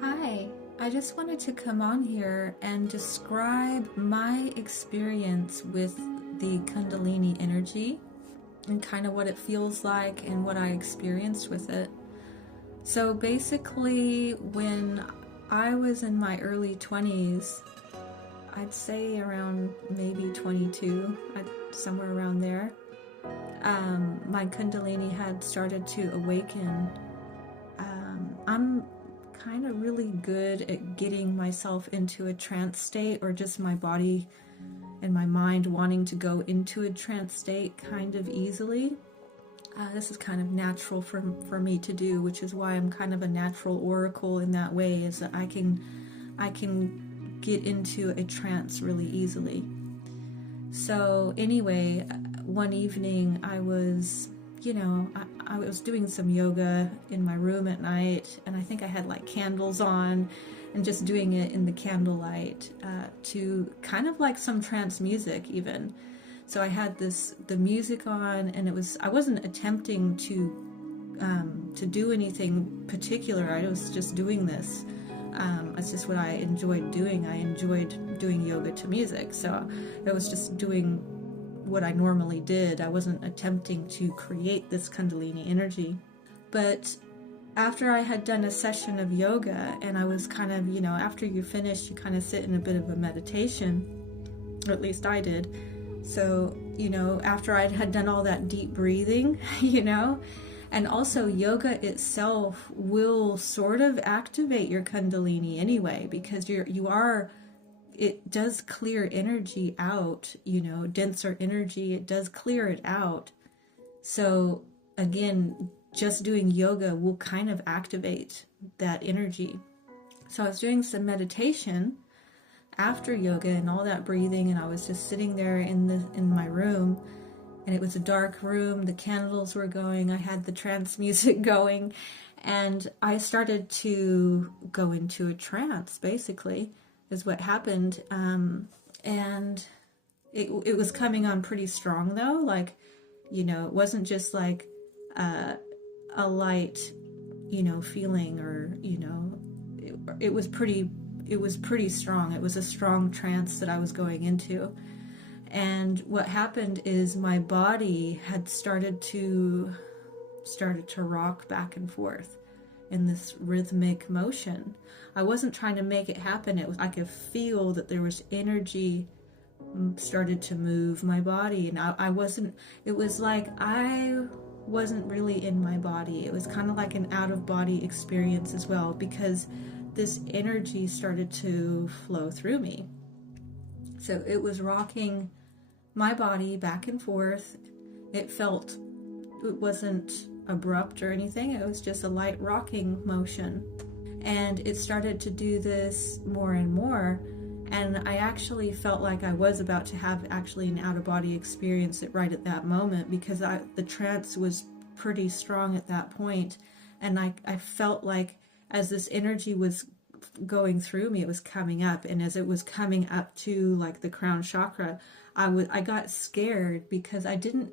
Hi, I just wanted to come on here and describe my experience with the Kundalini energy and kind of what it feels like and what I experienced with it. So basically, when I was in my early 20s, I'd say around maybe 22, somewhere around there, my Kundalini had started to awaken. I'm kind of really good at getting myself into a trance state, or just my body and my mind wanting to go into a trance state kind of easily. This is kind of natural for me to do, which is why I'm kind of a natural oracle in that way, is that I can get into a trance really easily. So anyway, one evening I was I was doing some yoga in my room at night, and I think I had like candles on and just doing it in the candlelight to kind of like some trance music even. So I had the music on, and I wasn't attempting to do anything particular. I was just doing this. It's just what I enjoyed doing. I enjoyed doing yoga to music, so I was just doing what I normally did. I wasn't attempting to create this Kundalini energy. But after I had done a session of yoga, and I was kind of, after you finish, you kind of sit in a bit of a meditation, or at least I did. So, after I had done all that deep breathing, and also yoga itself will sort of activate your Kundalini anyway, because it does clear energy out, denser energy, it does clear it out. So again, just doing yoga will kind of activate that energy. So I was doing some meditation after yoga and all that breathing, and I was just sitting there in my room, and it was a dark room, the candles were going, I had the trance music going, and I started to go into a trance, basically, is what happened. And it was coming on pretty strong though, like, it wasn't just like a light, feeling, or, it was pretty strong. It was a strong trance that I was going into. And what happened is my body had started to rock back and forth in this rhythmic motion. I wasn't trying to make it happen. I could feel that there was energy started to move my body, and it was like I wasn't really in my body. It was kind of like an out-of-body experience as well, because this energy started to flow through me. So it was rocking my body back and forth. It wasn't abrupt or anything. It was just a light rocking motion. And it started to do this more and more. And I actually felt like I was about to have actually an out-of-body experience right at that moment, because the trance was pretty strong at that point. And I felt like as this energy was going through me, it was coming up. And as it was coming up to like the crown chakra, I got scared, because I didn't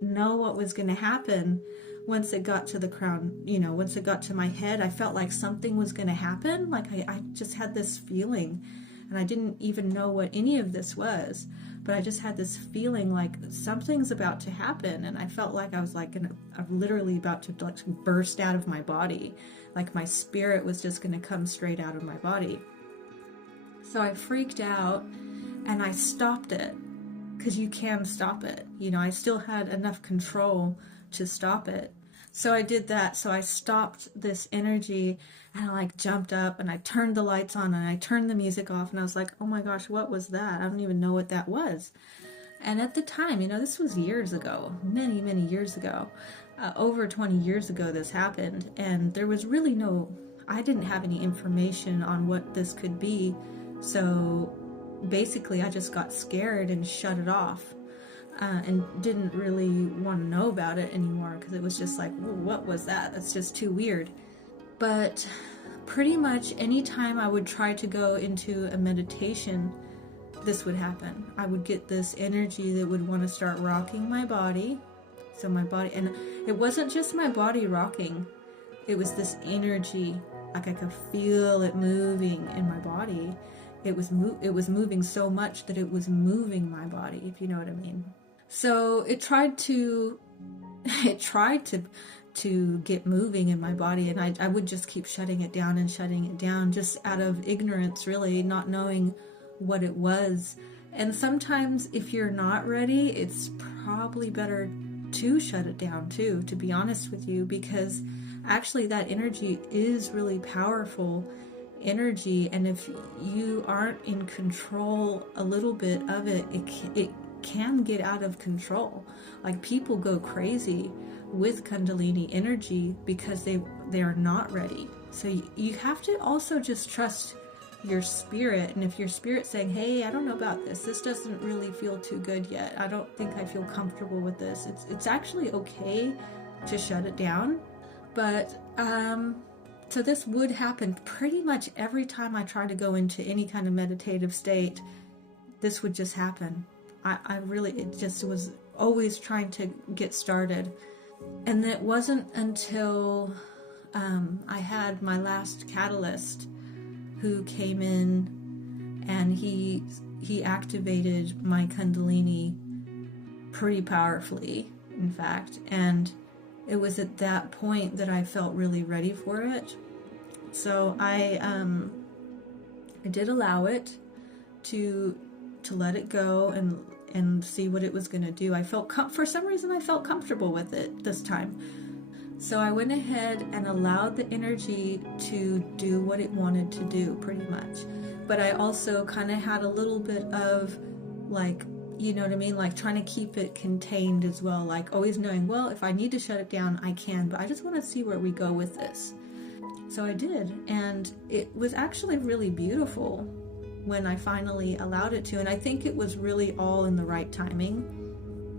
know what was going to happen. Once it got to the crown, once it got to my head, I felt like something was going to happen. Like I just had this feeling, and I didn't even know what any of this was, but I just had this feeling like something's about to happen. And I felt like I was like I'm literally about to like burst out of my body. Like my spirit was just going to come straight out of my body. So I freaked out, and I stopped it, because you can stop it. I still had enough control to stop it. So I did that. So I stopped this energy, and I like jumped up, and I turned the lights on, and I turned the music off, and I was like, oh my gosh, what was that? I don't even know what that was. And at the time, this was years ago, many, many years ago, over 20 years ago this happened, and there was really I didn't have any information on what this could be. So basically I just got scared and shut it off. And didn't really want to know about it anymore, because it was just like, well, what was that? That's just too weird. But pretty much anytime I would try to go into a meditation, this would happen. I would get this energy that would want to start rocking my body. So my body, and it wasn't just my body rocking, it was this energy Like I could feel it moving in my body. It was moving so much that it was moving my body, if you know what I mean. So it tried to get moving in my body, and I would just keep shutting it down, just out of ignorance, really, not knowing what it was. And sometimes if you're not ready, it's probably better to shut it down too, to be honest with you, because actually that energy is really powerful energy, and if you aren't in control a little bit of it, it can get out of control. Like people go crazy with Kundalini energy because they are not ready. So you have to also just trust your spirit, and if your spirit's saying, hey, I don't know about this doesn't really feel too good yet, I don't think I feel comfortable with this, it's actually okay to shut it down. But so this would happen pretty much every time I tried to go into any kind of meditative state. This would just happen. It just was always trying to get started. And it wasn't until I had my last catalyst who came in, and he activated my Kundalini pretty powerfully, in fact. And it was at that point that I felt really ready for it. So I did allow it to let it go and see what it was going to do. I felt for some reason I felt comfortable with it this time. So I went ahead and allowed the energy to do what it wanted to do, pretty much. But I also kind of had a little bit of, like, you know what I mean? Like trying to keep it contained as well. Like always knowing, well, if I need to shut it down, I can. But I just want to see where we go with this. So I did. And it was actually really beautiful when I finally allowed it to. And I think it was really all in the right timing.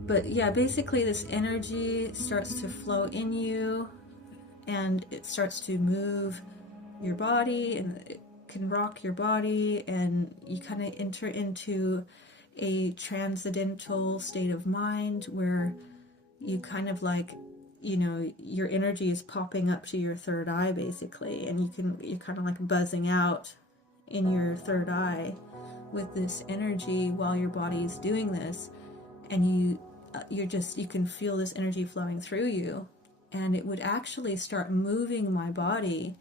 But yeah, basically this energy starts to flow in you, and it starts to move your body, and it can rock your body, and you kind of enter into a transcendental state of mind where you kind of like, you know, your energy is popping up to your third eye basically, and you're kind of like buzzing out in your third eye with this energy while your body is doing this, and you can feel this energy flowing through you, and it would actually start moving my body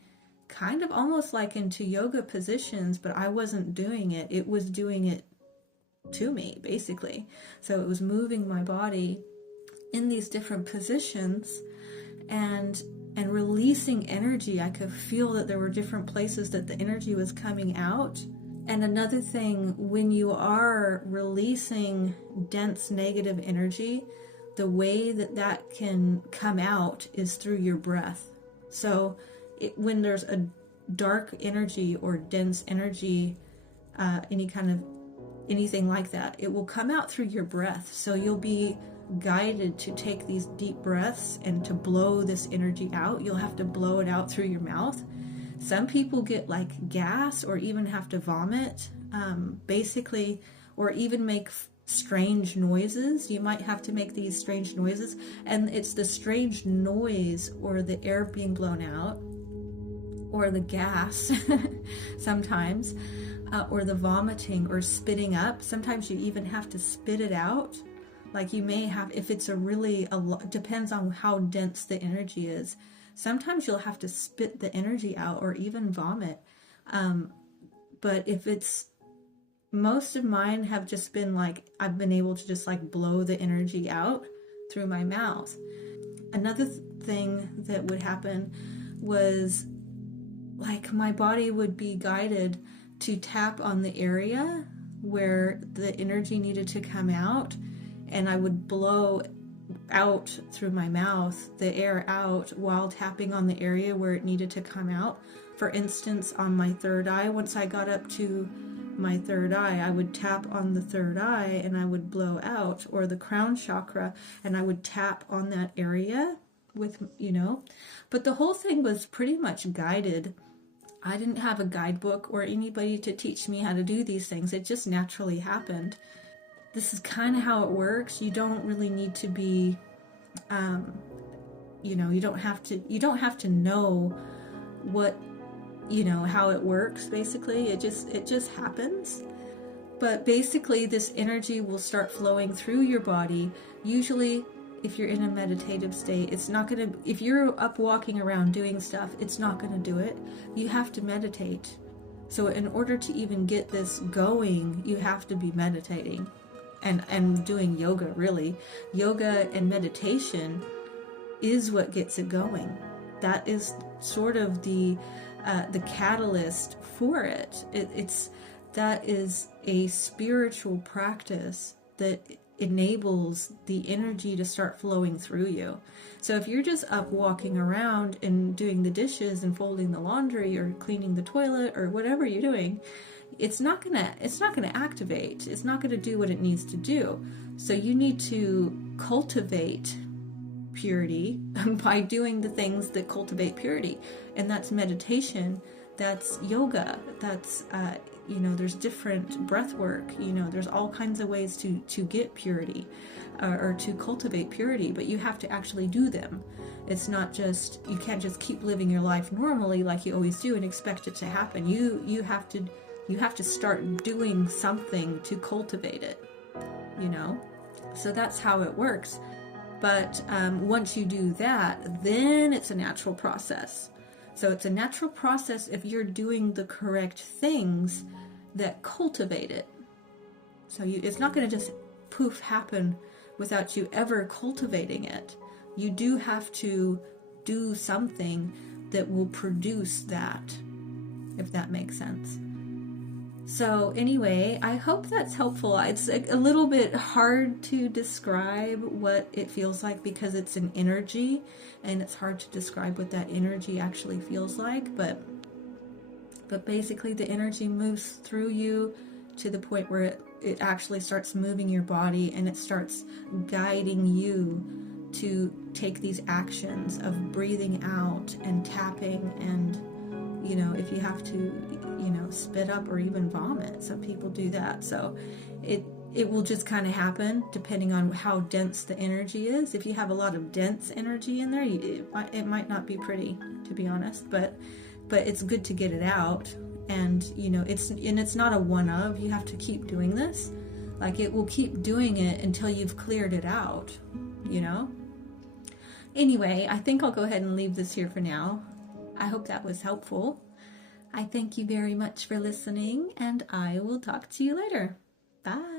kind of almost like into yoga positions, but I wasn't doing it. It was doing it to me, basically. So it was moving my body in these different positions and releasing energy. I could feel that there were different places that the energy was coming out. And another thing, when you are releasing dense negative energy, the way that can come out is through your breath. So when there's a dark energy or dense energy, anything like that, it will come out through your breath. So you'll be guided to take these deep breaths and to blow this energy out. You'll have to blow it out through your mouth. Some people get like gas or even have to vomit, basically, or even make strange noises. You might have to make these strange noises, and it's the strange noise or the air being blown out or the gas sometimes, or the vomiting or spitting up. Sometimes you even have to spit it out. Like you may have, if it's depends on how dense the energy is. Sometimes you'll have to spit the energy out or even vomit. But if most of mine have just been like, I've been able to just like blow the energy out through my mouth. Another thing that would happen was like my body would be guided to tap on the area where the energy needed to come out, and I would blow out through my mouth the air out while tapping on the area where it needed to come out. For instance, on my third eye, once I got up to my third eye, I would tap on the third eye and I would blow out, or the crown chakra, and I would tap on that area with, but the whole thing was pretty much guided. I didn't have a guidebook or anybody to teach me how to do these things. It just naturally happened. This is kind of how it works. You don't really need to be, you don't have to know what you know, how it works. Basically, it just happens. But basically, this energy will start flowing through your body. Usually, if you're in a meditative state, it's not going to, if you're up walking around doing stuff, it's not going to do it. You have to meditate. So in order to even get this going, you have to be meditating and doing yoga, really. Yoga and meditation is what gets it going. That is sort of the catalyst for it. That is a spiritual practice that enables the energy to start flowing through you. So if you're just up walking around and doing the dishes and folding the laundry or cleaning the toilet or whatever you're doing, it's not gonna activate. It's not gonna do what it needs to do. So you need to cultivate purity by doing the things that cultivate purity, and that's meditation, that's yoga, that's there's different breath work, there's all kinds of ways to get purity or to cultivate purity, but you have to actually do them. It's not just, you can't just keep living your life normally like you always do and expect it to happen. You have to start doing something to cultivate it, so that's how it works. But once you do that, then it's a natural process. So it's a natural process if you're doing the correct things that cultivate it. So it's not going to just poof happen without you ever cultivating it. You do have to do something that will produce that, if that makes sense. So anyway, I hope that's helpful. It's a little bit hard to describe what it feels like because it's an energy, and it's hard to describe what that energy actually feels like, but basically the energy moves through you to the point where it actually starts moving your body, and it starts guiding you to take these actions of breathing out and tapping and, if you have to, spit up or even vomit. Some people do that. So it will just kind of happen depending on how dense the energy is. If you have a lot of dense energy in there, it might not be pretty, to be honest, but it's good to get it out. And, it's not a one-of. You have to keep doing this. Like, it will keep doing it until you've cleared it out, Anyway, I think I'll go ahead and leave this here for now. I hope that was helpful. I thank you very much for listening, and I will talk to you later. Bye.